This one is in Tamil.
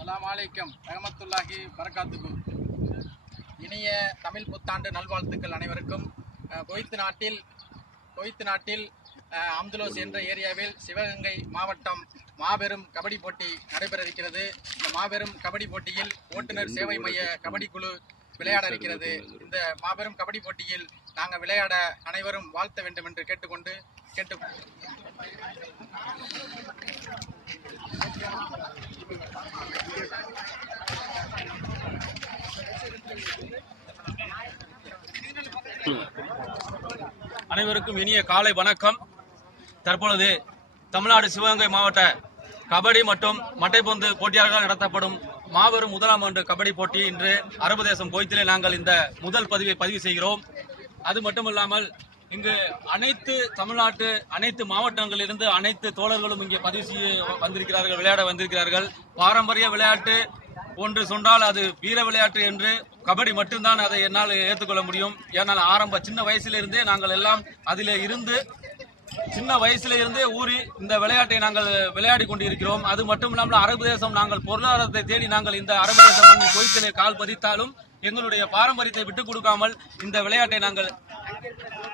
அஸ்ஸலாமு அலைக்கும் ரஹமத்துல்லாஹி பரகாத்துகு இனிய தமிழ் புத்தாண்டு நல்வாழ்த்துக்கள் அனைவருக்கும். கொய்த்து நாட்டில் கொய்த்து நாட்டில் அம்துலோஸ் என்ற ஏரியாவில் சிவகங்கை மாவட்டம் மாபெரும் கபடி போட்டி நடைபெற இருக்கிறது இந்த மாபெரும் கபடி போட்டியில் ஓட்டுநர் சேவை மைய கபடி குழு விளையாட இருக்கிறது. இந்த மாபெரும் கபடி போட்டியில் நாங்கள் விளையாட அனைவரும் வாழ்த்த வேண்டும் என்று கேட்டுக்கொண்டு கேட்டு அனைவருக்கும் இனிய காலை வணக்கம். தற்பொழுது தமிழ்நாடு சிவகங்கை மாவட்ட கபடி மற்றும் மட்டைப்பந்து போட்டியாளர்கள் நடத்தப்படும் மாபெரும் முதலாம் ஆண்டு கபடி போட்டி இன்று அரபு தேசம் கோயத்திலே நாங்கள் இந்த முதல் பதிவை பதிவு செய்கிறோம். அது மட்டுமல்லாமல் இங்கு அனைத்து தமிழ்நாட்டு அனைத்து மாவட்டங்களிலிருந்து அனைத்து தோழர்களும் இங்கே பதிவு செய்ய வந்திருக்கிறார்கள் விளையாட வந்திருக்கிறார்கள். பாரம்பரிய விளையாட்டு ஒன்று சொன்னால் அது வீர விளையாட்டு என்று கபடி மட்டும்தான் அதை என்னால் ஏற்றுக்கொள்ள முடியும். ஏன்னால் ஆரம்ப சின்ன வயசிலிருந்தே நாங்கள் எல்லாம் அதில் இருந்து சின்ன வயசுல இருந்தே ஊறி இந்த விளையாட்டை நாங்கள் விளையாடி கொண்டிருக்கிறோம். அது மட்டும் இல்லாமல் அரபு தேசம் நாங்கள் பொருளாதாரத்தை தேடி நாங்கள் இந்த அரபு தேசம் மண்ணில் கோயிலே கால் பதித்தாலும் எங்களுடைய பாரம்பரியத்தை விட்டுக் கொடுக்காமல் இந்த விளையாட்டை நாங்கள்